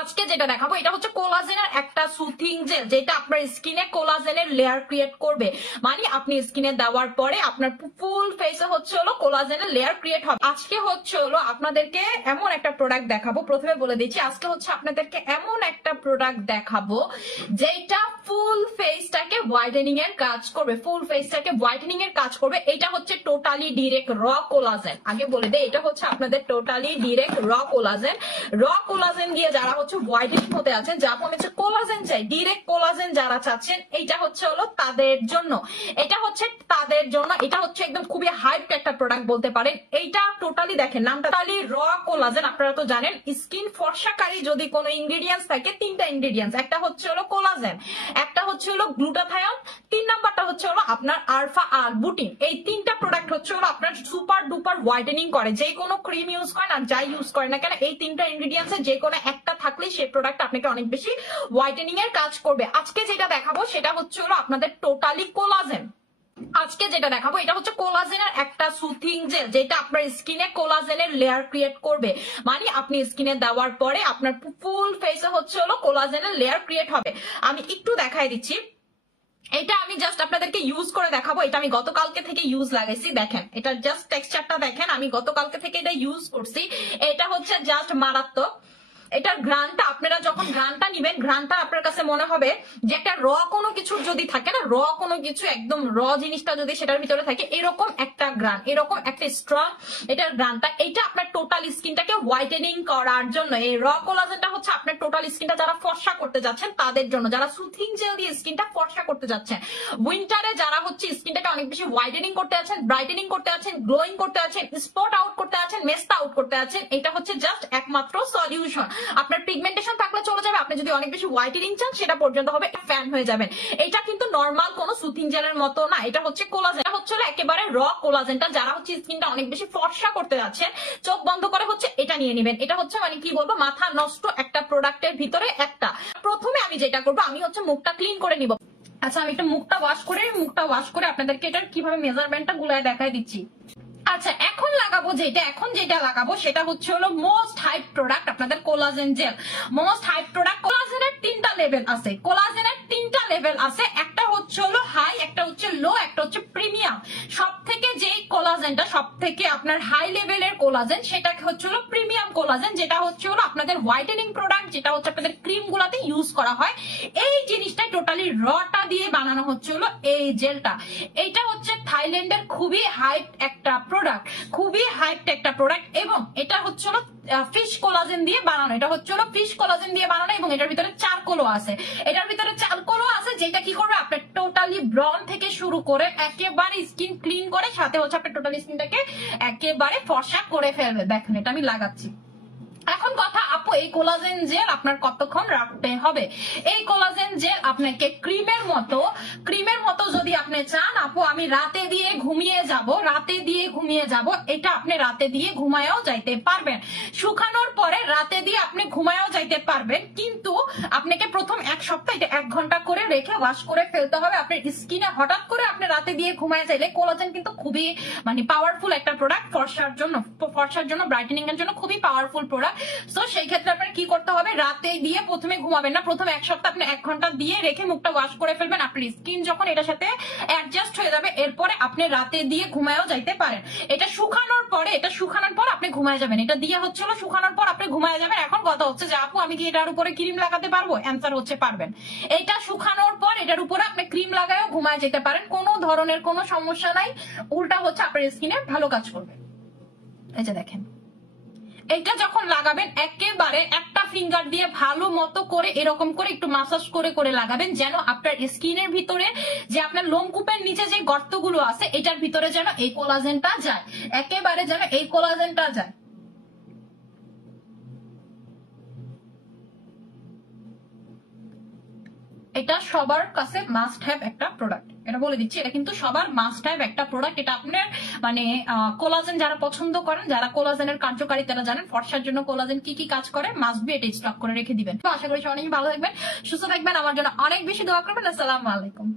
আজকে যেটা দেখাবো এটা হচ্ছে কোলাজেনের একটা সুথিং জেল, যেটা আপনার স্কিনে কোলাজেনের লেয়ার ক্রিয়েট করবে। মানে আপনি স্কিনে দেওয়ার পরে আপনার ফুল ফেসে হচ্ছে হলো কোলাজেনের লেয়ার ক্রিয়েট হবে। আজকে হচ্ছে হলো আপনাদেরকে এমন একটা প্রোডাক্ট দেখাবো, প্রথমে বলে দিচ্ছি আজকে হচ্ছে আপনাদেরকে এমন একটা প্রোডাক্ট দেখাবো যেটা ফুল ফেসটাকে হোয়াইটেনিং এর কাজ করবে, ফুল ফেসটাকে হোয়াইটেনিং এর কাজ করবে। এটা হচ্ছে টোটালি ডিরেক্ট র কোলাজেন। আগে বলে দেই এটা হচ্ছে আপনাদের টোটালি ডিরেক্ট র কোলাজেন। র কোলাজেন দিয়ে যারা হচ্ছে হোয়াইটেনিং হতে আছেন, যারা হচ্ছে কোলাজেন চাই, ডিরেক্ট কোলাজেন যারা চাচ্ছেন, এইটা হচ্ছে হলো তাদের জন্য। এটা হচ্ছে তাদের জন্য, এটা হচ্ছে একদম খুবই হাইপ একটা প্রোডাক্ট বলতে পারেন। এইটা টোটালি দেখেন নামটা টোটালি র কোলাজেন। আপনারা তো জানেন স্কিন ফর্সাকারী যদি কোনো ইনগ্রেডিয়েন্টস থাকে, তিনটা ইনগ্রেডিয়েন্টস, একটা হচ্ছে হলো কোলাজেন, একটা হচ্ছে হলো গ্লুটাথায়ন, তিন নাম্বারটা হচ্ছে হলো আপনার আলফা আলবুটিন। এই তিনটা প্রোডাক্ট হচ্ছে হলো আপনার সুপার ডুপার হোয়াইটেনিং করে। যে কোনো ক্রিম ইউজ করেন আর যাই ইউজ করেন না কেন, এই তিনটা ইনগ্রেডিয়েন্টস এর যে কোনো একটা থাকলেই সেই প্রোডাক্ট আপনাকে অনেক বেশি হোয়াইটেনিং এর কাজ করবে। আজকে যেটা দেখাবো সেটা হচ্ছে হলো আপনাদের টোটালি কোলাজেন। আজকে যেটা দেখাবো এটা হচ্ছে কোলাজেনের একটা সুথিং জেল, যেটা আপনার স্কিনে কোলাজেনের লেয়ার ক্রিয়েট করবে। মানে আপনি স্কিনে দেওয়ার পরে আপনার ফুল ফেসে হচ্ছে হলো কোলাজেনের লেয়ার ক্রিয়েট হবে। আমি একটু দেখাই দিচ্ছি। এটা আমি জাস্ট আপনাদেরকে ইউজ করে দেখাবো। এটা আমি গতকালকে থেকে ইউজ লাগাইছি, দেখেন এটা জাস্ট টেক্সচারটা দেখেন। আমি গতকালকে থেকে এটা ইউজ করছি। এটা হচ্ছে জাস্ট মারাত্মক। এটার ঘ্রাণটা, আপনারা যখন ঘ্রাণটা নিবেন, ঘ্রাণটা আপনার কাছে মনে হবে যে একটা র কোনো কিছু যদি থাকে না, র কোনো কিছু একদম র জিনিসটা যদি সেটার ভিতরে থাকে, এরকম একটা ঘ্রাণ, এরকম একটা স্ট্রং এটার ঘ্রাণটা। এটা আপনার টোটাল স্কিনটাকে হোয়াইটেনিং করার জন্য। এই র কোলাজেনটা হচ্ছে আপনার টোটাল স্কিনটা যারা ফর্সা করতে যাচ্ছেন তাদের জন্য, যারা সুথিং জেল দিয়ে স্কিনটা ফর্সা করতে যাচ্ছেন। উইন্টারে যারা হচ্ছে স্কিনটাকে অনেক বেশি হোয়াইটেনিং করতে আছেন, ব্রাইটেনিং করতে আছেন, গ্লোয়িং করতে আছেন, স্পট আউট করতে আছেন, মেস্তা আউট করতে আছেন, এটা হচ্ছে জাস্ট একমাত্র সলিউশন। আপনার পিগমেন্টেশন থাকলে চলে যাবে, আপনি যদি অনেক বেশি হোয়াইটেনিং চান সেটা পর্যন্ত হবে, ফ্যান হয়ে যাবেন। এটা কিন্তু নরমাল কোনো সুথিং জেলের মতো না, এটা হচ্ছে কোলাজেন। এটা হচ্ছে একেবারে র কোলাজেনটা। যারা হচ্ছে স্কিনটা অনেক বেশি ফর্সা করতে যাচ্ছেন, চোখ বন্ধ করে হচ্ছে এটা নিয়ে নেবেন। এটা হচ্ছে মানে কি বলবো, মাথা নষ্ট একটা প্রোডাক্টের ভিতরে একটা। প্রথমে আমি যেটা করবো, আমি হচ্ছে মুখটা ক্লিন করে নিব। আচ্ছা আমি একটা মুখটা ওয়াশ করে আপনাদেরকে এটার কিভাবে মেজারমেন্টটা গুলায় দেখাই দিচ্ছি। আচ্ছা এখন যেটা লাগাবো সেটা হচ্ছে হলো মোস্ট হাইপ প্রোডাক্ট, আপনাদের collagen gel. Most hype product. কোলাজেনের তিনটা লেভেল আছে, একটা হচ্ছে হলো হাই, একটা হচ্ছে লো, একটা হচ্ছে প্রিমিয়াম। সব থেকে যে কোলাজেনটা সব থেকে আপনার হাই লেভেলের কোলাজেন, সেটা হচ্ছে হলো প্রিমিয়াম কোলাজেন, যেটা হচ্ছে হলো আপনাদের হোয়াইটেনিং প্রোডাক্ট, যেটা হচ্ছে আপনাদের ক্রিম গুলাতে ইউজ করা হয়। এই জিনিসটা টোটালি রটা দিয়ে বানানো হচ্ছে হলো এই জেলটা। এইটা হচ্ছে থাইল্যান্ডের খুবই হাইপ একটা প্রোডাক্ট, এবং এটা হচ্ছে হলো ফিশ কোলাজেন দিয়ে বানানো। এবং এটার ভিতরে চারকোলও আছে। যেটা কি করবে আপনার টোটালি ব্রন থেকে শুরু করে একেবারে স্কিন ক্লিন করে, সাথে হচ্ছে আপনার টোটালি স্কিনটাকে একেবারে ফর্সা করে ফেলবে। দেখেন এটা আমি লাগাচ্ছি। এখন কথা, আপু এই কোলাজেন জেল আপনার কতক্ষণ রাখতে হবে? এই কোলাজেন জেল আপনাকে ক্রিমের মতো যদি আপনি চান, আপু আমি রাতে দিয়ে ঘুমিয়ে যাব, এটা আপনি রাতে দিয়ে ঘুমায়ও যাইতে পারবেন। শুকানোর পরে রাতে দিয়ে আপনি ঘুমায়ও যাইতে পারবেন, কিন্তু আপনাকে প্রথম এক সপ্তাহ এটা 1 ঘন্টা করে রেখে ওয়াশ করে ফেলতে হবে। আপনার স্কিনে হঠাৎ করে আপনি রাতে দিয়ে ঘুমায় যাইলে, কোলাজেন কিন্তু খুবই মানে পাওয়ারফুল একটা প্রোডাক্ট ফর্সার জন্য, ব্রাইটেনিং এর জন্য খুবই পাওয়ারফুল প্রোডাক্ট। সো সেই ক্ষেত্রে আপনার কি করতে হবে, রাতে দিয়ে প্রথমে ঘুমাবেন না, প্রথম এক সপ্তাহ আপনি 1 ঘন্টা দিয়ে রেখে মুখটা ওয়াশ করে ফেলবেন। আপনার স্কিন যখন এটার সাথে অ্যাডজাস্ট হয়ে যাবে, এরপরে আপনি রাতে দিয়ে ঘুমায়ও যাইতে পারেন। এটা শুকানোর পর আপনি ঘুমায় যাবেন। এটা দিয়ে হচ্ছে শুকানোর পর আপনি ঘুমায় যাবেন। এখন কথা হচ্ছে যে আপু আমি কি এটার উপরে ক্রিম লাগাতে পারবো? অ্যান্সার হচ্ছে পারবেন। এটা শুকানোর পর এটার উপরে আপনি ক্রিম লাগায়ও ঘুমায় যেতে পারেন, কোনো ধরনের কোনো সমস্যা নাই। উল্টা হচ্ছে আপনার স্কিনে ভালো কাজ করবে। এই যে দেখেন, এটা যখন লাগাবেন একেবারে একটা ফিঙ্গার দিয়ে ভালো মতো করে এরকম করে একটু মাসাজ করে লাগাবেন, যেন আপনার স্কিনের ভিতরে যে আপনার লোমকূপের নিচে যে গর্তগুলো আছে এটার ভিতরে যেন এই কোলাজেনটা যায়, একেবারে যেন এই কোলাজেনটা যায়। এটা সবার কাছে মাস্ট হ্যাভ একটা প্রোডাক্ট, এটা বলে দিচ্ছি, এটা কিন্তু সবার মাস্ট হ্যাভ একটা প্রোডাক্ট। এটা আপনার মানে কোলাজেন যারা পছন্দ করেন, যারা কোলাজেনের কার্যকারিতা জানেন, ফর্সার জন্য কোলাজেন কি কি কাজ করে, মাস্ট বি এটা স্টক করে রেখে দিবেন। তো আশা করি সবাই ভালো থাকবেন, সুস্থ থাকবেন, আমার জন্য অনেক বেশি দোয়া করবেন। আসসালামু আলাইকুম।